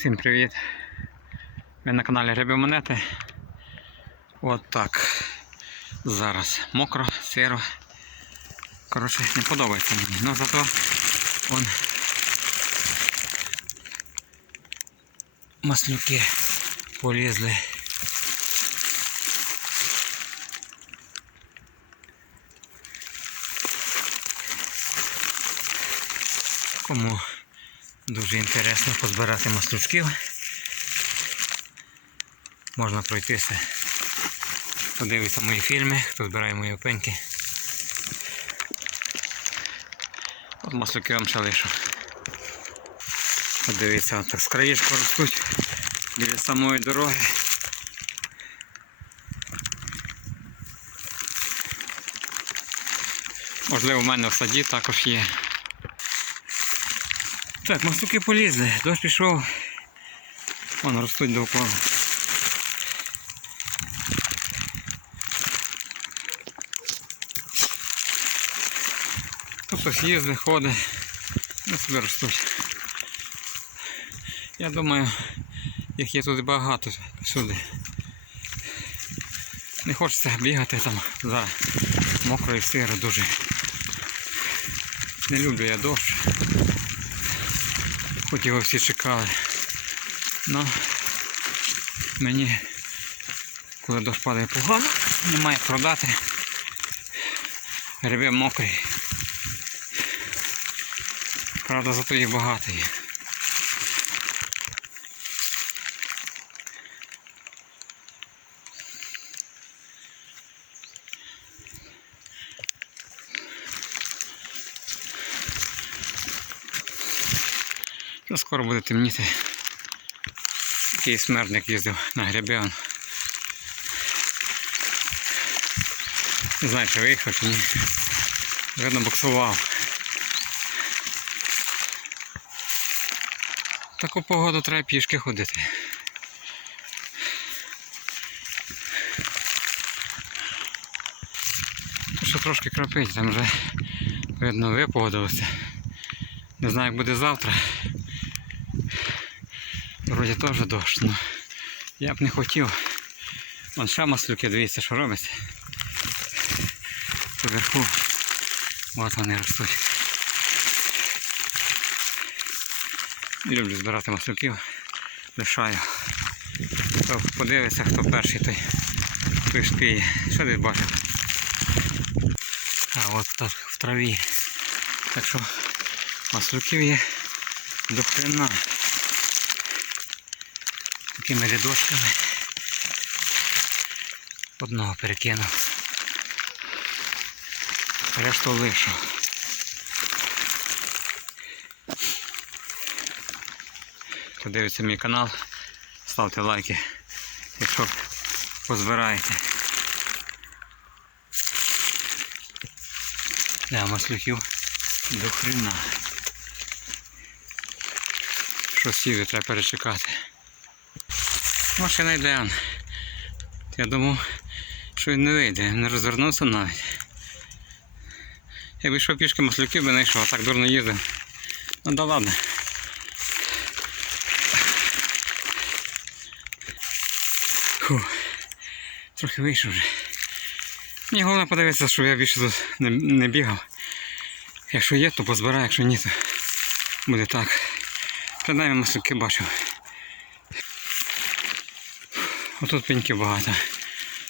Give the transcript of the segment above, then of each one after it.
Всім привіт! Ви на каналі Риби Монети. От так. Зараз мокро, сиро. Коротше, не подобається мені. Ну зато вон маслюки полізли. Кому Дуже інтересно позбирати маслючків. Можна пройтися. Подивитися мої фільми, хто збирає мої опеньки. От маслюки вам ще лишу. Подивіться, так з краєчку ростуть біля самої дороги. Можливо, в мене в саді також є. Так, маслюки полізли, дощ пішов. Вон ростуть довкола. Тут хтось їздить, ходить, ну собі ростуть. Я думаю, їх є тут багато всюди. Не хочеться бігати там за мокро і сиро дуже. Не люблю я дощ хоч його всі чекали. Ну, мені, коли дощ погано, немає продати. Гриби мокрі. Правда, зато їх багато є. Ну, скоро буде темніти. Такий смертник їздив на гриби. он. Не знаю, чи виїхав, чи ні. Видно буксував. Таку погоду треба пішки ходити. Ще трошки крапить, там вже видно випогодилося. Не знаю, як буде завтра. Вроді теж дощ, ну я б не хотів. Вон ще маслюки, дивіться, що робиться. Поверху. От вони ростуть. Люблю збирати маслюків. Лишаю. Хто подивиться, хто перший, той, той. Що десь бачив? А от тут в траві. Так що маслюків є до хрена такими рядочками. Одного перекинув. Решту лишу. Хто дивиться мій канал, ставте лайки, якщо позбираєте. Да, маслюків до хрена. Що сіви треба перечекати. Машина йде. он. Я думав, що він не вийде, не розвернувся навіть. Якби йшов пішки маслюків би знайшов, а так дурно їздив. Ну да ладно. Фу. Трохи вийшов вже. Мені головне подивитися, щоб я більше тут не, не бігав. Якщо є, то позбираю, якщо ні, то буде так. Принаймні маслюки бачив. Отут пеньки багато.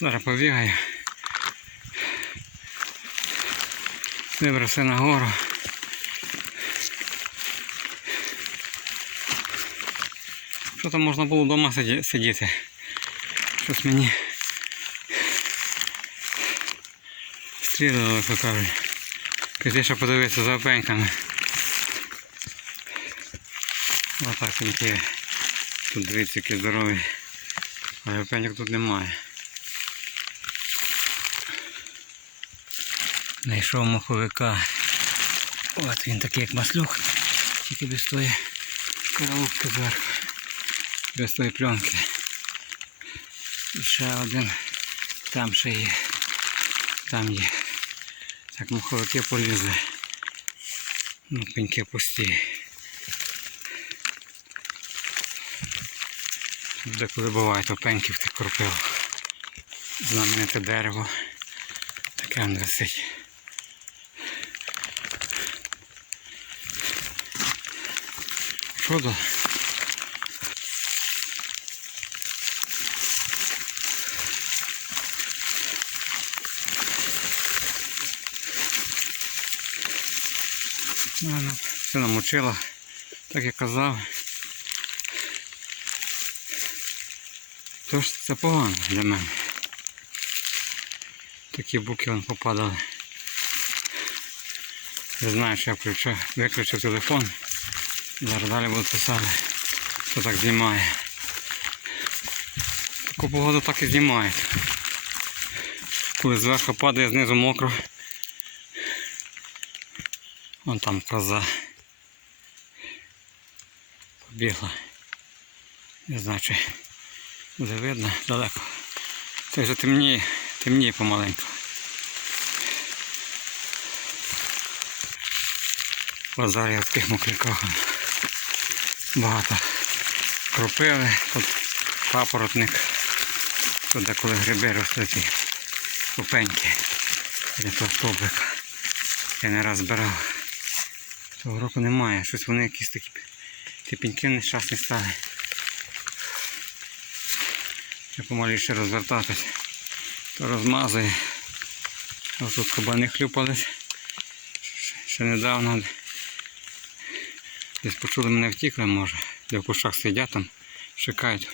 Зараз побігаю. Вибрався нагору. Що там можна було вдома сидіти? Щось мені стрілило, як то кажуть. Піти ще подивитися за опеньками. Отак пеньки. Тут дивіться, які здорові. Але опеньок тут немає. Знайшов маховика. От він такий як маслюк, тільки без тої караубки зверху. Без тої пленки. І ще один там ще є. Там є. Так маховики полізли. Ну, пеньки пусті. Деколи бувають опеньки в тих кропивах. Знамените дерево. Таке воно висить. Чудо. Ну, Все намочило, так як казав. Тож це погано для мене. Такі буки вон попадали. Я знаю, що я включу, виключив телефон. Зараз далі буду писати, що так знімає. Таку погоду так і знімає. Коли зверху падає, знизу мокро. Вон там коза. Побігла. Не знаю, чи буде видно далеко. Це вже темніє, темніє помаленьку. Я в таких мокриках. Багато кропили, тут папоротник. Тут деколи гриби ростуть купеньки. Для того стовбика. Я не раз збирав. Цього року немає. Щось вони якісь такі ті нещасні стали. Треба помаліше розвертатись. То розмазує. А тут кабани хлюпались. Ще- Ще недавно десь почули мене втікли, може. Де в кущах сидять там, чекають.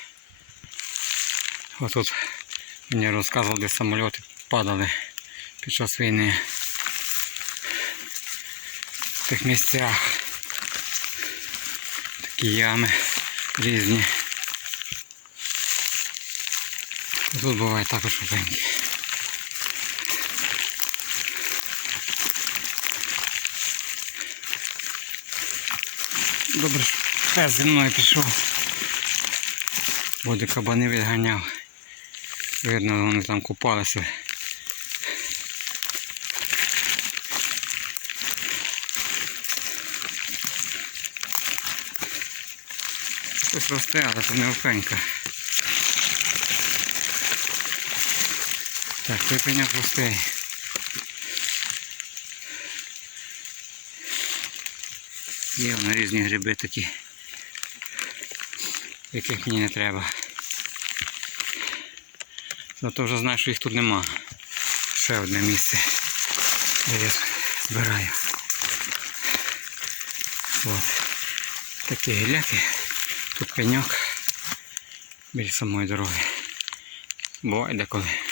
Ось тут мені розказували, де самоліти падали під час війни. В тих місцях. Такі ями різні. Тут буває також шупеньки. Добре, що пес зі мною пішов. Буде кабани відганяв. Видно, вони там купалися. Щось росте, але це не опенька. Так, випеня простий. Є на різні гриби такі, яких мені не треба. Зато вже знаю, що їх тут нема. Ще одне місце, де я збираю. От. Такі гіляки. Тут пеньок біля самої дороги. Буває деколи.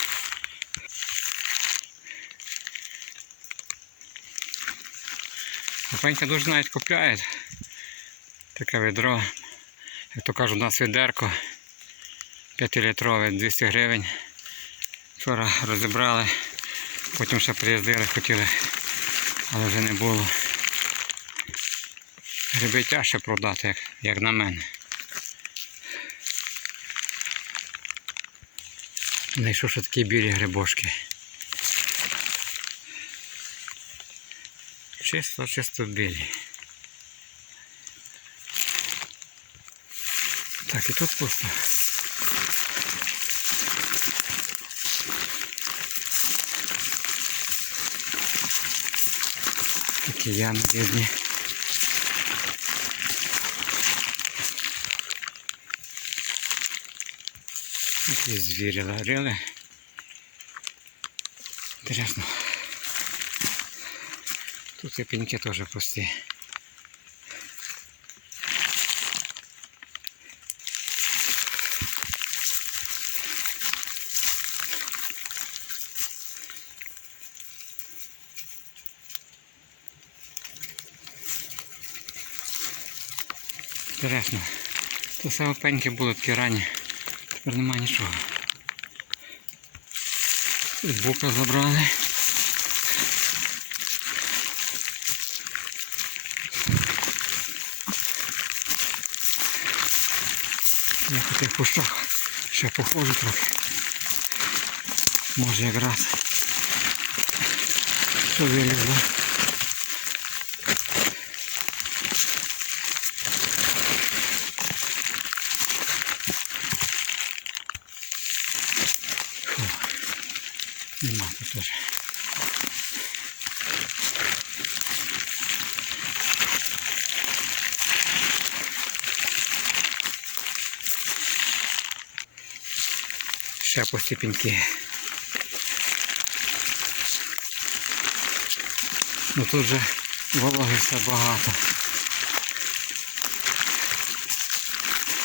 Пенька дуже навіть купляють. Таке відро. Як то кажуть, у нас відерко 5-літрове 200 гривень. Вчора розібрали, потім ще приїздили, хотіли, але вже не було. Гриби тяжче продати, як, як на мене. Знайшов ще такі білі грибочки. Чисто, чисто білі. Так, і тут пусто. Такі ями різні. Такі звірі ларили. Інтересно. Тут і пеньки теж пусті. Інтересно. То саме пеньки були такі ранні. Тепер немає нічого. Бука забрали. Я по тих кущах ще походжу трохи. Може якраз. Що вилізло. Нема тут теж. Ще постепеньки. Ну тут же вологи все багато.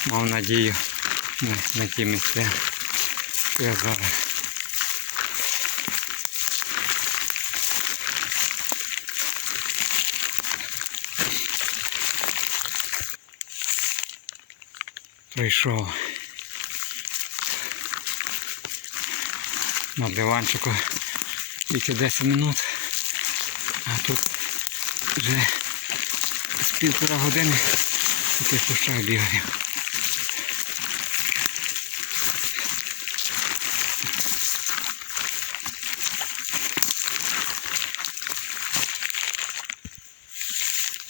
Мав надію на, на ті місця. що Я зараз. Прийшов на диванчику тільки 10 минут, а тут вже з півтора години у тих кущах бігаю.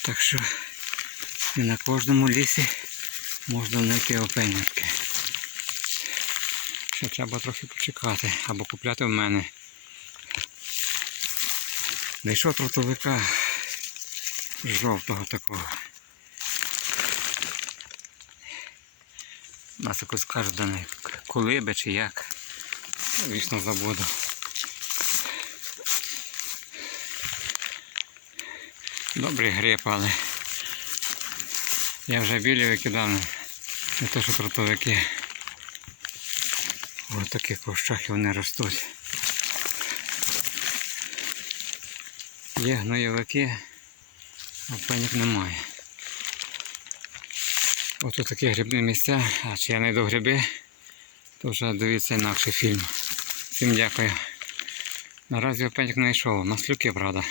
Так що не на кожному лісі можна знайти опеньки. Ще треба трохи почекати або купляти в мене. Знайшов трутовика жовтого такого. Нас якось кажуть до них колиби чи як. Вічно забуду. Добрий гриб, але я вже білі викидав, не те, що трутовики. Ось таких кущах вони ростуть. Є гноєвики, а пеньок немає. Ось тут такі грибні місця, а чи я знайду гриби, то вже дивіться інакший фільм. Всім дякую. Наразі опеньок не знайшов, маслюки, правда.